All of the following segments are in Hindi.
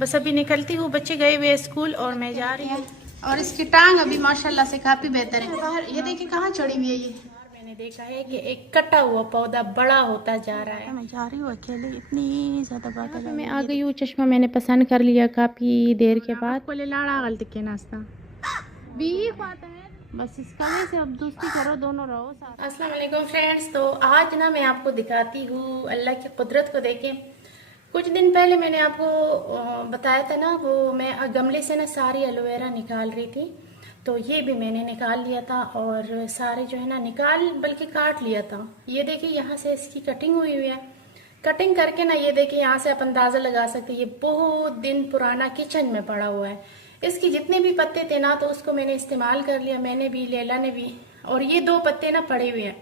बस अभी निकलती हूँ, बच्चे गए हुए स्कूल और मैं जा रही हूँ। और इसकी टांग अभी माशाल्लाह से काफी बेहतर है। बाहर ये देखिए कहाँ चढ़ी हुई है ये। मैंने देखा है कि एक कटा हुआ पौधा बड़ा होता जा रहा है। मैं जा रही हूँ अकेले, इतनी ज्यादा बादल है। मैं आ गई हूँ, चश्मा मैंने पसंद कर लिया काफी देर के बाद। कोले लाड़ा गलत के नाश्ता भी पाता है, बस इस कले से अब दोस्ती करो, दोनों रहो साथ। अस्सलाम वालेकुम फ्रेंड्स। तो आज ना मैं आपको दिखाती हूँ अल्लाह की कुदरत को देखें। कुछ दिन पहले मैंने आपको बताया था ना, वो मैं गमले से ना सारी एलोवेरा निकाल रही थी, तो ये भी मैंने निकाल लिया था और सारे जो है ना बल्कि काट लिया था। ये देखिए यहाँ से इसकी कटिंग हुई हुई है। कटिंग करके ना ये देखिए यहाँ से आप अंदाजा लगा सकते हैं ये बहुत दिन पुराना किचन में पड़ा हुआ है। इसके जितने भी पत्ते थे ना तो उसको मैंने इस्तेमाल कर लिया, मैंने भी, लैला ने भी। और ये 2 पत्ते ना पड़े हुए हैं,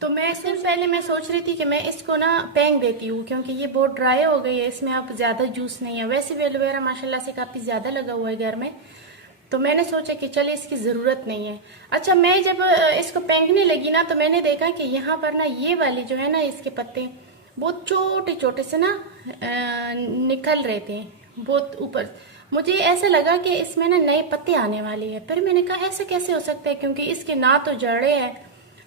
तो मैं सिर्फ पहले मैं सोच रही थी कि मैं इसको ना फेंक देती हूँ क्योंकि ये बहुत ड्राई हो गई है, इसमें अब ज्यादा जूस नहीं है। वैसे भी एलोवेरा माशाल्लाह से काफी ज्यादा लगा हुआ है घर में, तो मैंने सोचा कि चले इसकी जरूरत नहीं है। अच्छा, मैं जब इसको फेंकने लगी ना तो मैंने देखा कि यहाँ पर ना ये वाली जो है ना इसके पत्ते बहुत छोटे छोटे से ना निकल रहे थे बहुत ऊपर। मुझे ऐसा लगा कि इसमें ना नए पत्ते आने वाले हैं। फिर मैंने कहा ऐसा कैसे हो सकता है, क्योंकि इसके ना तो जड़ें हैं,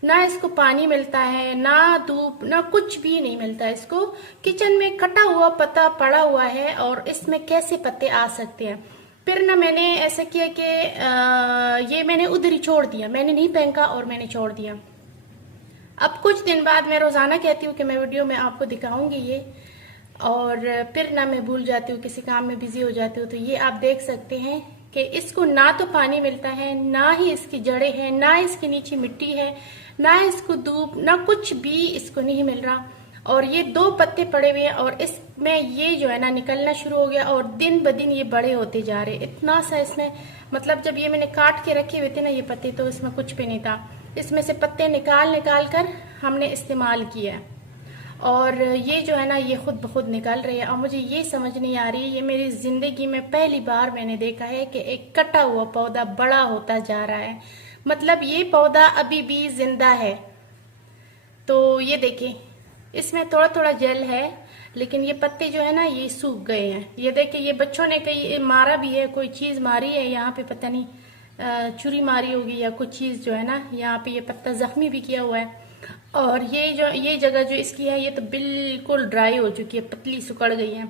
ना इसको पानी मिलता है, ना धूप, ना कुछ भी नहीं मिलता है इसको। किचन में कटा हुआ पत्ता पड़ा हुआ है और इसमें कैसे पत्ते आ सकते हैं। फिर ना मैंने ऐसा किया कि ये मैंने उधर ही छोड़ दिया, मैंने नहीं फेंका और मैंने छोड़ दिया। अब कुछ दिन बाद मैं रोजाना कहती हूँ कि मैं वीडियो में आपको दिखाऊंगी ये, और फिर ना मैं भूल जाती हूँ, किसी काम में बिजी हो जाती हूँ। तो ये आप देख सकते हैं कि इसको ना तो पानी मिलता है, ना ही इसकी जड़ें हैं, ना इसके नीचे मिट्टी है, ना इसको धूप, ना कुछ भी इसको नहीं मिल रहा। और ये 2 पत्ते पड़े हुए हैं और इसमें ये जो है ना निकलना शुरू हो गया और दिन ब दिन ये बड़े होते जा रहे। इतना सा इसमें, मतलब जब ये मैंने काट के रखे हुए थे ना ये पत्ते, तो इसमें कुछ भी नहीं था। इसमें से पत्ते निकाल निकाल कर हमने इस्तेमाल किया और ये जो है ना ये खुद ब खुद निकल रही है। और मुझे ये समझ नहीं आ रही, ये मेरी जिंदगी में पहली बार मैंने देखा है कि एक कटा हुआ पौधा बड़ा होता जा रहा है। मतलब ये पौधा अभी भी जिंदा है। तो ये देखिए इसमें थोड़ा थोड़ा जेल है, लेकिन ये पत्ते जो है ना ये सूख गए हैं। ये देखिए ये बच्चों ने कहीं मारा भी है, कोई चीज मारी है यहाँ पे, पता नहीं छुरी मारी होगी या कुछ चीज जो है ना, यहाँ पे ये पत्ता जख्मी भी किया हुआ है। और ये जगह जो इसकी है ये तो बिल्कुल ड्राई हो चुकी है, पतली सुकड़ गई है।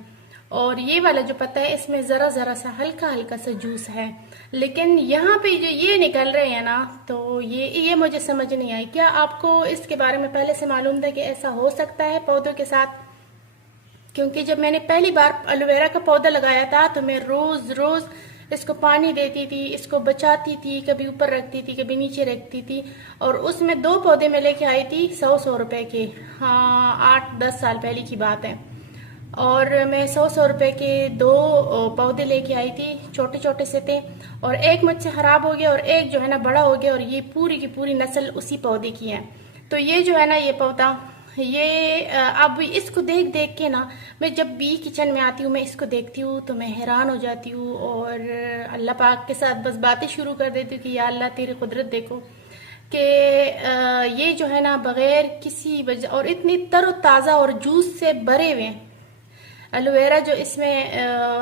और ये वाला जो पत्ता है इसमें जरा जरा सा हल्का हल्का सा जूस है, लेकिन यहाँ पे जो ये निकल रहे हैं ना, तो ये मुझे समझ नहीं आई। क्या आपको इसके बारे में पहले से मालूम था कि ऐसा हो सकता है पौधों के साथ? क्योंकि जब मैंने पहली बार एलोवेरा का पौधा लगाया था तो मैं रोज रोज इसको पानी देती थी, इसको बचाती थी, कभी ऊपर रखती थी, कभी नीचे रखती थी। और उसमें 2 पौधे मैं लेके आई थी 100 रुपए के। हाँ, 8-10 साल पहले की बात है। और मैं 100 रुपए के 2 पौधे लेके आई थी, छोटे छोटे से थे। और एक मुझसे खराब हो गया और एक जो है ना बड़ा हो गया, और ये पूरी की पूरी नस्ल उसी पौधे की है। तो ये जो है ना ये पौधा, ये अब इसको देख देख के ना मैं जब भी किचन में आती हूँ मैं इसको देखती हूँ तो मैं हैरान हो जाती हूँ और अल्लाह पाक के साथ बस बातें शुरू कर देती हूँ कि या अल्लाह तेरी कुदरत देखो कि ये जो है ना बगैर किसी वजह और इतनी तरोताज़ा और जूस से भरे हुए हैं। एलोवेरा जो इसमें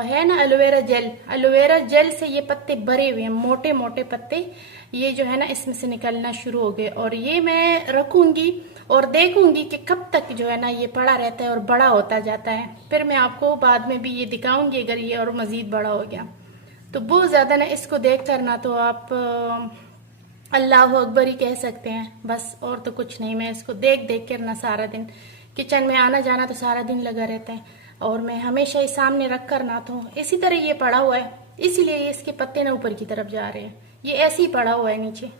है ना एलोवेरा जेल से ये पत्ते भरे हुए हैं, मोटे मोटे पत्ते ये जो है ना इसमें से निकलना शुरू हो गए। और ये मैं रखूंगी और देखूंगी कि कब तक जो है ना ये पड़ा रहता है और बड़ा होता जाता है। फिर मैं आपको बाद में भी ये दिखाऊंगी अगर ये और मजीद बड़ा हो गया तो। बहुत ज्यादा ना इसको देख कर ना तो आप अल्लाह अकबर ही कह सकते हैं बस, और तो कुछ नहीं। मैं इसको देख देख कर ना सारा दिन किचन में आना जाना तो सारा दिन लगा रहता है, और मैं हमेशा ही सामने रख कर ना तो इसी तरह ये पड़ा हुआ है, इसीलिए इसके पत्ते ना ऊपर की तरफ जा रहे हैं। ये ऐसे ही पड़ा हुआ है नीचे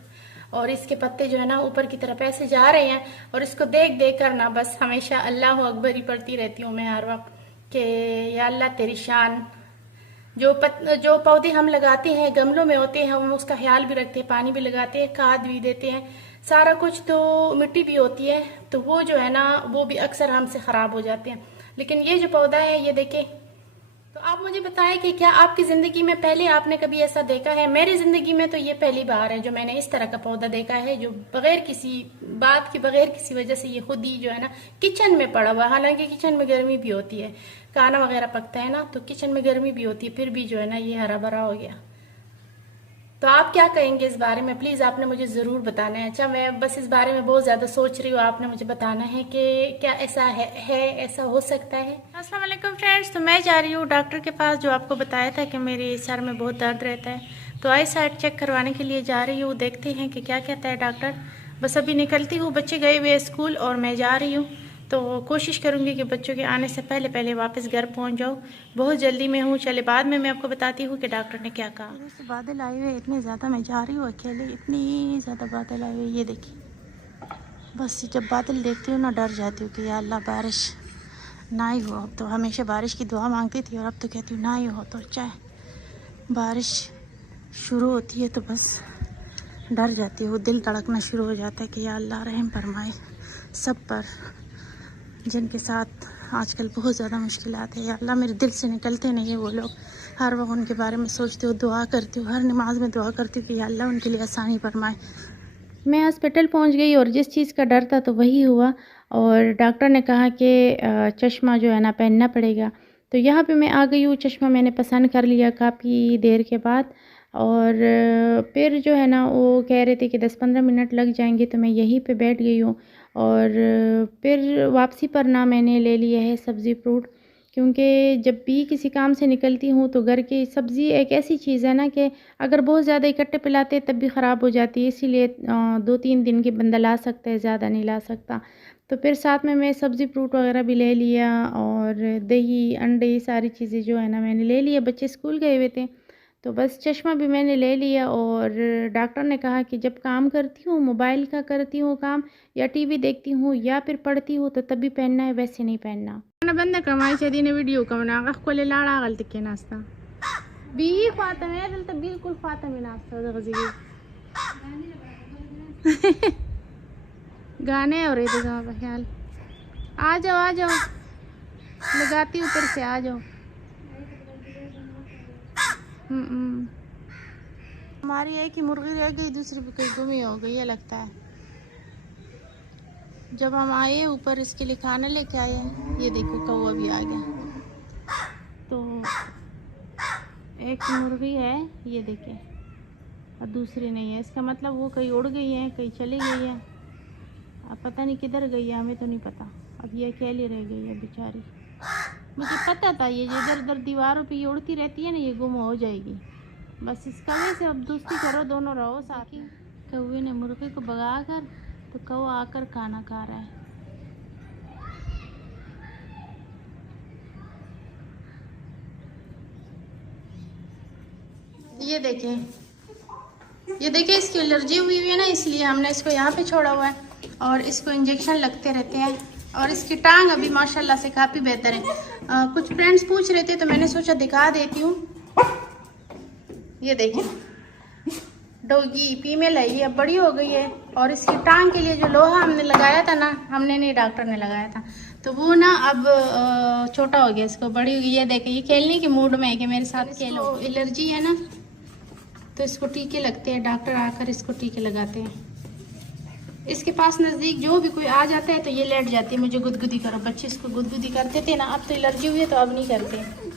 और इसके पत्ते जो है ना ऊपर की तरफ ऐसे जा रहे हैं। और इसको देख देख कर ना बस हमेशा अल्लाह अकबर ही पढ़ती रहती हूँ मैं हर वक्त कि या अल्लाह तेरी शान। जो पौधे हम लगाते हैं गमलों में होते हैं, हम उसका ख्याल भी रखते हैं, पानी भी लगाते हैं, खाद भी देते हैं, सारा कुछ, तो मिट्टी भी होती है, तो वो जो है ना वो भी अक्सर हमसे खराब हो जाते हैं। लेकिन ये जो पौधा है ये देखें। तो आप मुझे बताएं कि क्या आपकी जिंदगी में पहले आपने कभी ऐसा देखा है? मेरी जिंदगी में तो ये पहली बार है जो मैंने इस तरह का पौधा देखा है, जो बगैर किसी बात के, बगैर किसी वजह से ये खुद ही जो है ना किचन में पड़ा हुआ। हालांकि किचन में गर्मी भी होती है, खाना वगैरह पकता है ना, तो किचन में गर्मी भी होती है, फिर भी जो है ना ये हरा भरा हो गया। तो आप क्या कहेंगे इस बारे में, प्लीज़ आपने मुझे ज़रूर बताना है। अच्छा, मैं बस इस बारे में बहुत ज़्यादा सोच रही हूँ, आपने मुझे बताना है कि क्या ऐसा है ऐसा हो सकता है। अस्सलाम वालेकुम फ्रेंड्स, तो मैं जा रही हूँ डॉक्टर के पास, जो आपको बताया था कि मेरे सर में बहुत दर्द रहता है, तो आई साइड चेक करवाने के लिए जा रही हूँ। देखते हैं कि क्या कहता है डॉक्टर। बस अभी निकलती हूँ, बच्चे गए हुए स्कूल और मैं जा रही हूँ, तो कोशिश करूँगी कि बच्चों के आने से पहले पहले वापस घर पहुँच जाऊँ। बहुत जल्दी में हूँ, चले बाद में मैं आपको बताती हूँ कि डॉक्टर ने क्या कहा। से बादल आए हुए इतने ज़्यादा, मैं जा रही हूँ अकेले, इतनी ज़्यादा बादल आए हुए, ये देखिए। बस जब बादल देखती हूँ ना डर जाती हूँ कि या अल्लाह बारिश ना ही हो। अब तो हमेशा बारिश की दुआ मांगती थी और अब तो कहती हूँ ना ही हो, तो चाहे बारिश शुरू होती है तो बस डर जाती हूँ, दिल धड़कना शुरू हो जाता है कि या अल्लाह रहम फरमाए सब पर, जिनके साथ आजकल बहुत ज़्यादा मुश्किलात है। या अल्लाह मेरे दिल से निकलते नहीं है वो लोग, हर वक्त उनके बारे में सोचती हूँ, दुआ करती हूँ, हर नमाज में दुआ करती हूँ कि या अल्लाह उनके लिए आसानी फरमाए। मैं हॉस्पिटल पहुंच गई और जिस चीज़ का डर था तो वही हुआ, और डॉक्टर ने कहा कि चश्मा जो है ना पहनना पड़ेगा। तो यहाँ पे मैं आ गई हूँ, चश्मा मैंने पसंद कर लिया काफ़ी देर के बाद, और फिर जो है ना वो कह रहे थे कि 10-15 मिनट लग जाएंगे, तो मैं यहीं पे बैठ गई हूँ। और फिर वापसी पर ना मैंने ले लिया है सब्ज़ी फ्रूट, क्योंकि जब भी किसी काम से निकलती हूँ तो घर की सब्ज़ी एक ऐसी चीज़ है ना कि अगर बहुत ज़्यादा इकट्ठे पिलाते तब भी ख़राब हो जाती है, इसीलिए 2-3 दिन के बंदा ला सकता है, ज़्यादा नहीं ला सकता। तो फिर साथ में मैं सब्ज़ी फ्रूट वगैरह भी ले लिया, और दही अंडे सारी चीज़ें जो है ना मैंने ले लिया। बच्चे स्कूल गए हुए थे, तो बस चश्मा भी मैंने ले लिया। और डॉक्टर ने कहा कि जब काम करती हूँ, मोबाइल का करती हूँ काम, या टीवी देखती हूँ, या फिर पढ़ती हूँ, तो तभी पहनना है, वैसे नहीं पहनना। बंद कमाई से दिन वीडियो कमना को ले लाड़ा गलती के नाश्ता बी फातम है दिल तो बिल्कुल फातम नाश्ता गजी गाने और रहे थे ख्याल। आ जाओ लगाती हूँ फिर से, आ जाओ। हमारी एक ही मुर्गी रह गई, दूसरी भी कहीं गुमी हो गई है लगता है। जब हम आए ऊपर इसके लिए खाना लेके आए हैं, ये देखो कौवा भी आ गया। तो एक मुर्गी है ये देखिए, और दूसरी नहीं है, इसका मतलब वो कहीं उड़ गई है, कहीं चली गई है, अब पता नहीं किधर गई है, हमें तो नहीं पता। अब ये अकेली रह गई है बेचारी। मुझे पता था ये इधर उधर दीवारों पे ये उड़ती रहती है ना, ये गुम हो जाएगी। बस इस कौवे से अब दोस्ती करो, दोनों रहो साथ ही। कौवे ने मुर्गी को भगा कर, तो कौवा आकर खाना खा रहा है। ये देखें इसकी एलर्जी हुई है ना, इसलिए हमने इसको यहाँ पे छोड़ा हुआ है, और इसको इंजेक्शन लगते रहते हैं। और इसकी टांग अभी माशाल्लाह से काफ़ी बेहतर है। कुछ फ्रेंड्स पूछ रहे थे तो मैंने सोचा दिखा देती हूँ। ये देखें डॉगी फीमेल है, ये अब बड़ी हो गई है, और इसकी टांग के लिए जो लोहा हमने लगाया था ना, हमने नहीं डॉक्टर ने लगाया था, तो वो ना अब छोटा हो गया, इसको बड़ी हो गई। ये देखें ये खेलने के मूड में है कि मेरे साथ खेलो। एलर्जी है ना, तो इसको टीके लगते हैं, डॉक्टर आकर इसको टीके लगाते हैं। इसके पास नज़दीक जो भी कोई आ जाता है तो ये लेट जाती है, मुझे गुदगुदी करो। बच्चे इसको गुदगुदी करते थे ना, अब तो एलर्जी हुई है तो अब नहीं करते।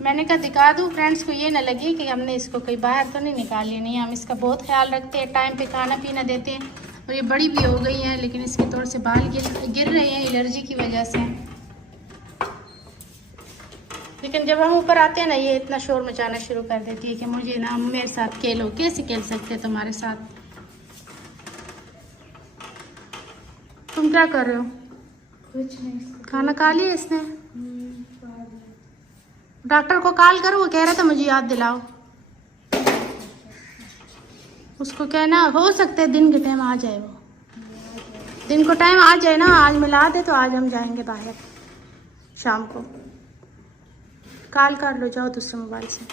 मैंने कहा दिखा दूँ फ्रेंड्स को, ये ना लगे कि हमने इसको कहीं बाहर तो नहीं निकाल लिया। नहीं, हम इसका बहुत ख्याल रखते हैं, टाइम पे खाना पीना देते हैं। और ये बड़ी भी हो गई है, लेकिन इसके थोड़े से बाल गिर रहे हैं एलर्जी की वजह से। लेकिन जब हम ऊपर आते हैं ना, ये इतना शोर मचाना शुरू कर देती है कि मुझे ना मेरे साथ खेलो। कैसे खेल सकते हैं तुम्हारे साथ? तुम क्या कर रहे हो? कुछ नहीं। खाना खा लिया इसने? डॉक्टर को कॉल करो, वो कह रहा था मुझे याद दिलाओ। उसको कहना हो सकता है दिन के टाइम आ जाए, वो दिन को टाइम आ जाए ना, आज मिला दे तो आज हम जाएंगे बाहर शाम को। कॉल कर लो, जाओ दूसरे मोबाइल से।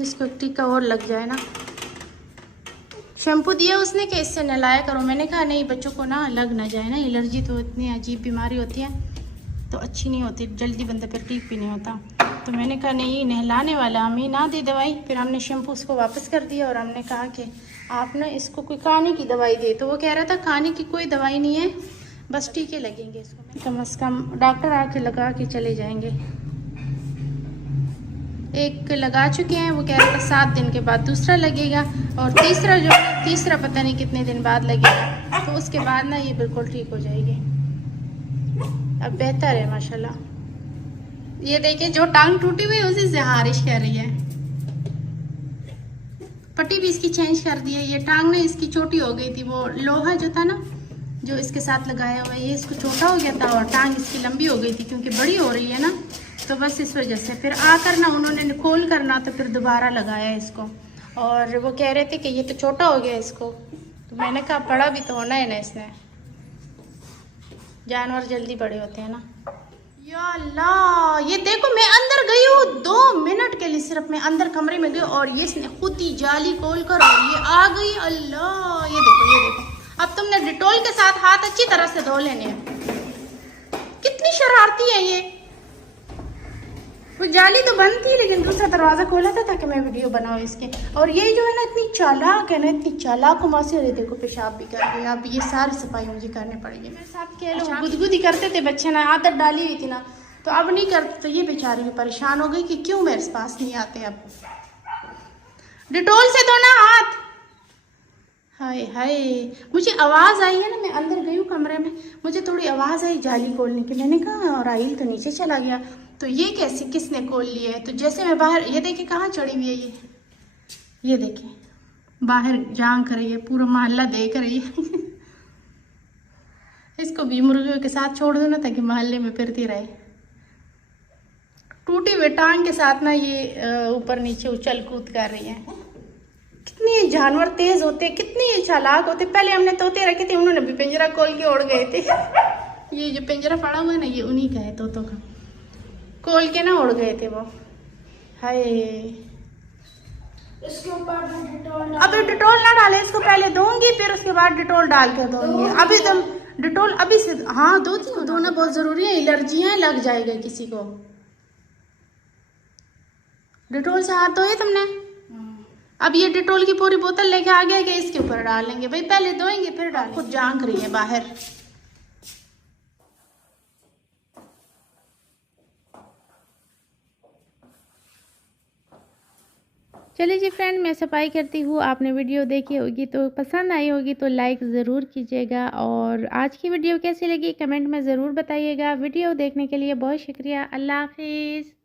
इसको एक टीका और लग जाए ना। शैम्पू दिया उसने कि इससे नहलाया करो, मैंने कहा नहीं बच्चों को ना लग ना जाए ना, एलर्जी तो इतनी अजीब बीमारी होती है तो अच्छी नहीं होती, जल्दी बंदा फिर ठीक भी नहीं होता। तो मैंने कहा नहीं नहलाने वाला हम ही ना दे दवाई। फिर हमने शैम्पू उसको वापस कर दिया और हमने कहा कि आप ना इसको कोई खाने की दवाई दे, तो वो कह रहा था खाने की कोई दवाई नहीं है, बस टीके लगेंगे इसको। कम से कम डॉक्टर आके लगा के चले जाएंगे। एक लगा चुके हैं, वो कह रहा था 7 दिन के बाद दूसरा लगेगा, और तीसरा पता नहीं कितने दिन बाद लगेगा। तो उसके बाद ना ये बिल्कुल ठीक हो जाएगी। अब बेहतर है माशाल्लाह। ये देखिए जो टांग टूटी हुई है उसी से हारिश कर रही है। पट्टी भी इसकी चेंज कर दी है। ये टांग ना इसकी छोटी हो गई थी, वो लोहा जो था ना जो इसके साथ लगाया हुआ है ये इसको छोटा हो गया था, और टांग इसकी लंबी हो गई थी क्योंकि बड़ी हो रही है ना, तो बस इस वजह से फिर आकर ना उन्होंने खोल करना तो फिर दोबारा लगाया इसको। और वो कह रहे थे कि ये तो छोटा हो गया इसको, तो मैंने कहा बड़ा भी तो होना है ना, इसने जानवर जल्दी बड़े होते हैं ना। या अल्लाह, ये देखो मैं अंदर गई हूँ 2 मिनट के लिए, सिर्फ मैं अंदर कमरे में गई और ये इसने खुद ही जाली खोल कर और ये आ गई। अल्लाह, ये देखो ये देखो। अब तुमने डिटोल के साथ हाथ अच्छी तरह से धो लेने हैं। कितनी शरारती है ये। वो जाली तो बंद थी लेकिन दूसरा दरवाजा खोला था ताकि मैं वीडियो बनाऊं इसके। और ये जो है ना इतनी चालाक है ना, इतनी चालाक मासी। अरे देखो पेशाब भी कर गई। अब ये सारी सफाई मुझे करनी पड़ेगी। मेरे साथ कह लो गुदगुदी करते थे बच्चे ना, आदत डाली हुई थी ना, तो अब नहीं करते। तो ये बेचारी भी परेशान हो गई कि क्यों मेरे पास नहीं आते। अब डिटोल से धोना हाथ। हाय हाय, मुझे आवाज़ आई है ना, मैं अंदर गई हूँ कमरे में, मुझे थोड़ी आवाज़ आई जाली खोलने की। मैंने कहा और राहील तो नीचे चला गया, तो ये कैसे किसने खोल लिया है। तो जैसे मैं बाहर, ये देखिए कहाँ चढ़ी हुई है ये देखिए बाहर झांक कर रही है, पूरा मोहल्ला देख रही है। इसको भी मुर्गियों के साथ छोड़ दो ना ताकि मोहल्ले में फिरती रहे। टूटी हुई टांग के साथ ना ये ऊपर नीचे उछल कूद कर रही है। कितने जानवर तेज होते, कितने चालाक होते। पहले हमने तोते रखे थे, उन्होंने भी पिंजरा खोल के उड़ गए थे। ये जो पिंजरा पड़ा हुआ है ना ये उन्हीं का है, तोतों का, खोल के ना उड़ गए थे वो। हाय, इसके ऊपर डिटोल अभी डिटोल ना डाले, इसको पहले धोऊंगी फिर उसके बाद डिटोल डाल के धोऊंगी। अभी तो डिटोल अभी से, हाँ धोती हूँ, धोना बहुत जरूरी है, एलर्जियां लग जाएगा किसी को। डिटोल से हाथ धोए तुमने? अब ये डिटोल की पूरी बोतल लेके आ गया कि इसके ऊपर डाल लेंगे भाई, पहले धोएंगे फिर डाल। खुद झांक रही है बाहर। चलिए जी फ्रेंड, मैं सफाई करती हूँ। आपने वीडियो देखी होगी तो पसंद आई होगी तो लाइक ज़रूर कीजिएगा, और आज की वीडियो कैसी लगी कमेंट में ज़रूर बताइएगा। वीडियो देखने के लिए बहुत शुक्रिया। अल्लाह हाफिज़।